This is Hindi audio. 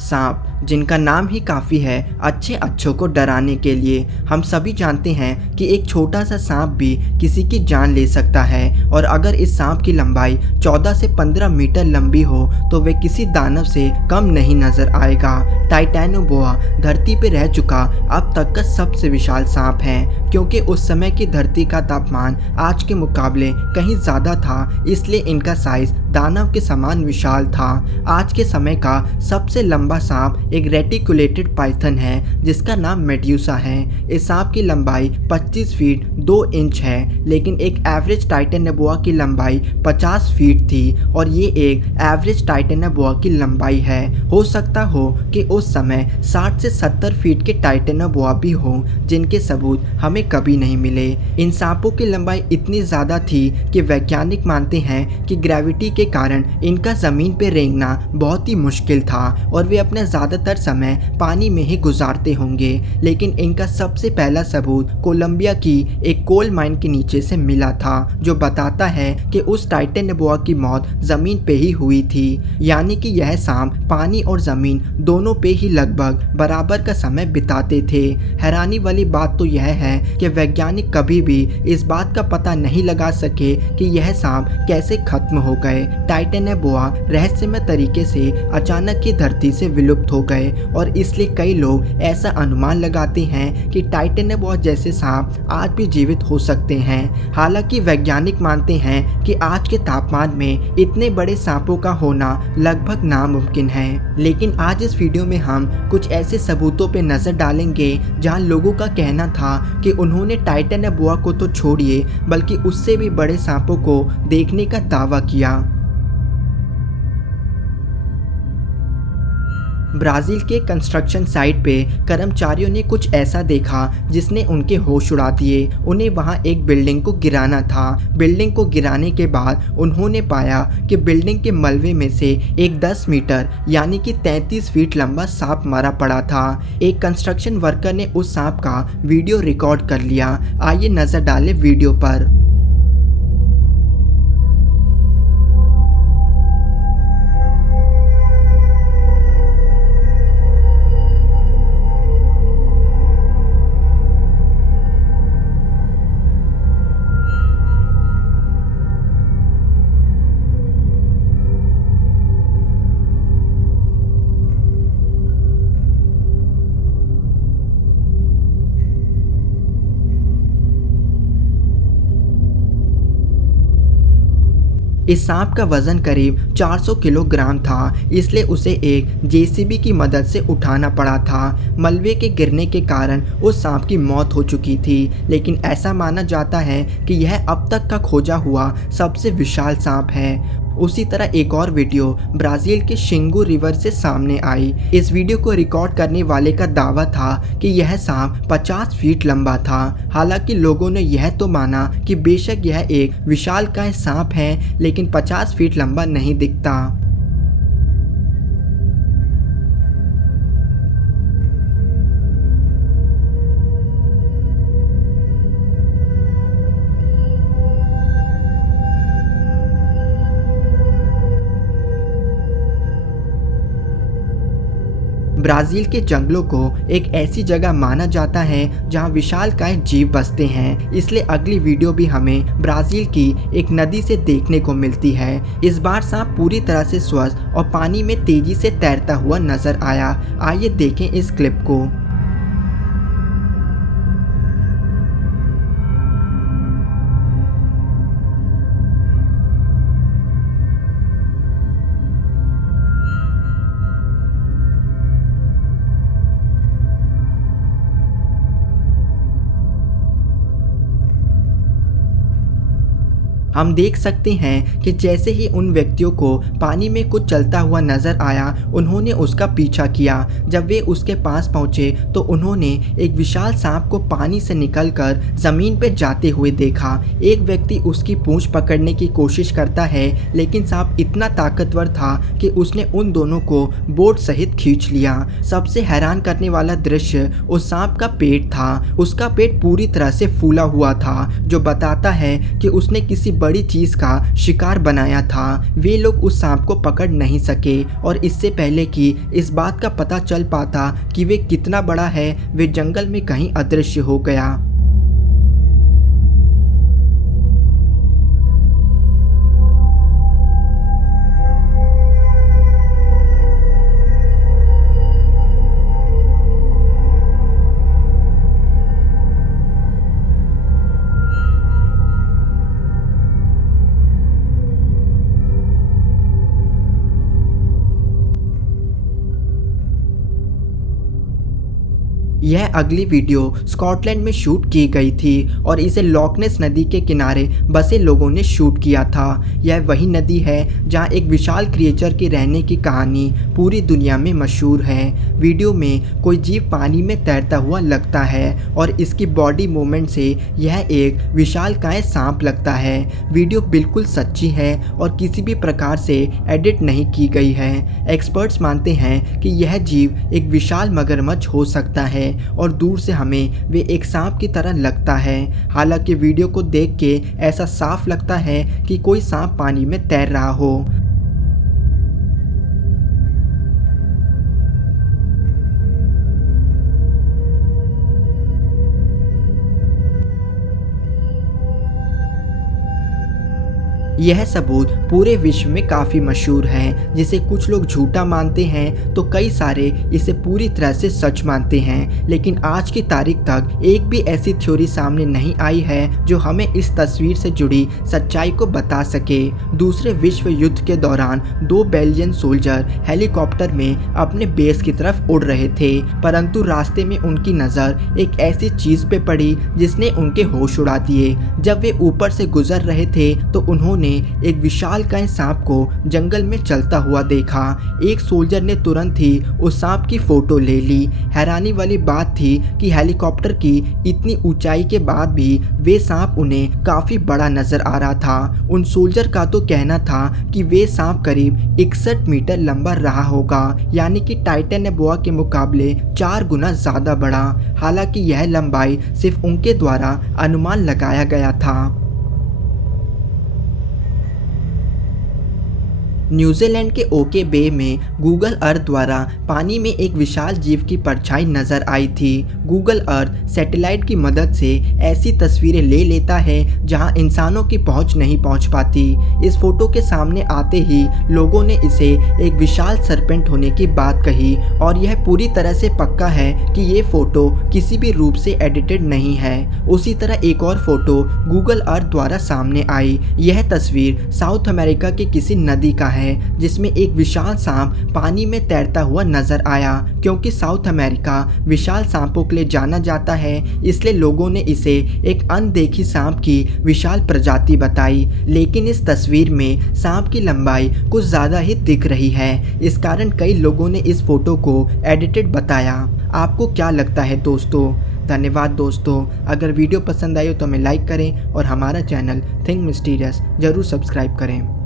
सांप, जिनका नाम ही काफ़ी है अच्छे अच्छों को डराने के लिए। हम सभी जानते हैं कि एक छोटा सा सांप भी किसी की जान ले सकता है, और अगर इस सांप की लंबाई 14 से 15 मीटर लंबी हो तो वे किसी दानव से कम नहीं नजर आएगा। टाइटैनोबोआ धरती पर रह चुका अब तक का सबसे विशाल सांप है, क्योंकि उस समय की धरती का तापमान आज के मुकाबले कहीं ज़्यादा था, इसलिए इनका साइज दानव के समान विशाल था। आज के समय का सबसे लंबा सांप एक रेटिकुलेटेड पाइथन है, जिसका नाम मेड्यूसा है। इस सांप की लंबाई 25 फीट 2 इंच है, लेकिन एक एवरेज टाइटैनोबोआ की लंबाई 50 फीट थी, और ये एक एवरेज टाइटैनोबोआ की लंबाई है। हो सकता हो कि उस समय 60 से 70 फीट के टाइटैनोबोआ भी हों, जिनके सबूत हमें कभी नहीं मिले। इन सांपों की लंबाई इतनी ज़्यादा थी कि वैज्ञानिक मानते हैं कि ग्रेविटी के कारण इनका ज़मीन पर रेंगना बहुत ही मुश्किल था, और वे अपने ज़्यादातर समय पानी में ही गुजारते होंगे। लेकिन इनका सबसे पहला सबूत कोलंबिया की एक कोल माइन के नीचे से मिला था, जो बताता है कि उस टाइटैनोबोआ की मौत ज़मीन पे ही हुई थी। यानी कि यह सांप पानी और ज़मीन दोनों पे ही लगभग बराबर का समय बिताते थे। हैरानी वाली बात तो यह है कि वैज्ञानिक कभी भी इस बात का पता नहीं लगा सके कि यह सांप कैसे खत्म हो गए। टाइटैनोबोआ रहस्यमय तरीके से अचानक ही धरती से विलुप्त हो गए, और इसलिए कई लोग ऐसा अनुमान लगाते हैं कि टाइटैनोबोआ जैसे सांप आज भी जीवित हो सकते हैं। हालांकि वैज्ञानिक मानते हैं कि आज के तापमान में इतने बड़े सांपों का होना लगभग नामुमकिन है। लेकिन आज इस वीडियो में हम कुछ ऐसे सबूतों पर नजर डालेंगे जहां लोगों का कहना था कि उन्होंने टाइटैनोबोआ को तो छोड़िए बल्कि उससे भी बड़े सांपों को देखने का दावा किया। ब्राज़ील के कंस्ट्रक्शन साइट पे कर्मचारियों ने कुछ ऐसा देखा जिसने उनके होश उड़ा दिए। उन्हें वहां एक बिल्डिंग को गिराना था। बिल्डिंग को गिराने के बाद उन्होंने पाया कि बिल्डिंग के मलबे में से एक 10 मीटर यानी कि 33 फीट लंबा सांप मरा पड़ा था। एक कंस्ट्रक्शन वर्कर ने उस सांप का वीडियो रिकॉर्ड कर लिया। आइए नजर डालें वीडियो पर। इस सांप का वजन करीब 400 किलोग्राम था, इसलिए उसे एक जेसीबी की मदद से उठाना पड़ा था। मलबे के गिरने के कारण उस सांप की मौत हो चुकी थी, लेकिन ऐसा माना जाता है कि यह अब तक का खोजा हुआ सबसे विशाल सांप है। उसी तरह एक और वीडियो ब्राज़ील के शिंगू रिवर से सामने आई। इस वीडियो को रिकॉर्ड करने वाले का दावा था कि यह सांप 50 फीट लंबा था। हालांकि लोगों ने यह तो माना कि बेशक यह एक विशालकाय सांप है, लेकिन 50 फीट लंबा नहीं दिखता। ब्राज़ील के जंगलों को एक ऐसी जगह माना जाता है जहां विशालकाय जीव बसते हैं, इसलिए अगली वीडियो भी हमें ब्राज़ील की एक नदी से देखने को मिलती है। इस बार सांप पूरी तरह से स्वस्थ और पानी में तेजी से तैरता हुआ नजर आया। आइए देखें इस क्लिप को। हम देख सकते हैं कि जैसे ही उन व्यक्तियों को पानी में कुछ चलता हुआ नजर आया, उन्होंने उसका पीछा किया। जब वे उसके पास पहुंचे तो उन्होंने एक विशाल सांप को पानी से निकलकर जमीन पर जाते हुए देखा। एक व्यक्ति उसकी पूंछ पकड़ने की कोशिश करता है, लेकिन सांप इतना ताकतवर था कि उसने उन दोनों को बोट सहित खींच लिया। सबसे हैरान करने वाला दृश्य उस सांप का पेट था। उसका पेट पूरी तरह से फूला हुआ था, जो बताता है कि उसने किसी बड़ी चीज का शिकार बनाया था, वे लोग उस सांप को पकड़ नहीं सके और इससे पहले कि इस बात का पता चल पाता कि वे कितना बड़ा है, वे जंगल में कहीं अदृश्य हो गया। यह अगली वीडियो स्कॉटलैंड में शूट की गई थी और इसे लॉकनेस नदी के किनारे बसे लोगों ने शूट किया था। यह वही नदी है जहां एक विशाल क्रिएचर के रहने की कहानी पूरी दुनिया में मशहूर है। वीडियो में कोई जीव पानी में तैरता हुआ लगता है और इसकी बॉडी मूवमेंट से यह एक विशालकाय सांप लगता है। वीडियो बिल्कुल सच्ची है और किसी भी प्रकार से एडिट नहीं की गई है। एक्सपर्ट्स मानते हैं कि यह जीव एक विशाल मगरमच्छ हो सकता है और दूर से हमें वे एक सांप की तरह लगता है। हालांकि वीडियो को देख के ऐसा साफ लगता है कि कोई सांप पानी में तैर रहा हो। यह सबूत पूरे विश्व में काफ़ी मशहूर है, जिसे कुछ लोग झूठा मानते हैं तो कई सारे इसे पूरी तरह से सच मानते हैं। लेकिन आज की तारीख तक एक भी ऐसी थ्योरी सामने नहीं आई है जो हमें इस तस्वीर से जुड़ी सच्चाई को बता सके। दूसरे विश्व युद्ध के दौरान 2 बेल्जियन सोल्जर हेलीकॉप्टर में अपने बेस की तरफ उड़ रहे थे, परंतु रास्ते में उनकी नज़र एक ऐसी चीज़ पे पड़ी जिसने उनके होश उड़ा दिए। जब वे ऊपर से गुजर रहे थे तो उन्होंने एक विशालकाय सांप को जंगल में चलता हुआ देखा। एक सोल्जर ने तुरंत ही उस सांप की फोटो ले ली। हैरानी वाली बात थी कि हेलीकॉप्टर की इतनी ऊंचाई के बाद भी वे सांप उन्हें काफी बड़ा नजर आ रहा था। उन सोल्जर का तो कहना था कि वे सांप करीब 61 मीटर लंबा रहा होगा, यानी कि टाइटेनबोआ के मुकाबले 4 गुना ज्यादा बड़ा। हालांकि यह लंबाई सिर्फ उनके द्वारा अनुमान लगाया गया था। न्यूजीलैंड के ओके बे में गूगल अर्थ द्वारा पानी में एक विशाल जीव की परछाई नजर आई थी। गूगल अर्थ सैटेलाइट की मदद से ऐसी तस्वीरें ले लेता है जहां इंसानों की पहुंच नहीं पहुंच पाती। इस फोटो के सामने आते ही लोगों ने इसे एक विशाल सरपेंट होने की बात कही और यह पूरी तरह से पक्का है कि ये फोटो किसी भी रूप से एडिटेड नहीं है। उसी तरह एक और फोटो गूगल अर्थ द्वारा सामने आई। यह तस्वीर साउथ अमेरिका के किसी नदी का है जिसमें एक विशाल सांप पानी में तैरता हुआ नजर आया। क्योंकि साउथ अमेरिका विशाल सांपों के लिए जाना जाता है, इसलिए लोगों ने इसे एक अनदेखी सांप की विशाल प्रजाति बताई। लेकिन इस तस्वीर में सांप की लंबाई कुछ ज्यादा ही दिख रही है। इस कारण कई लोगों ने इस फोटो को एडिटेड बताया। आपको क्या लगता है दोस्तों? धन्यवाद दोस्तों। अगर वीडियो पसंद आई हो तो हमें लाइक करें और हमारा चैनल थिंक मिस्टीरियस जरूर सब्सक्राइब करें।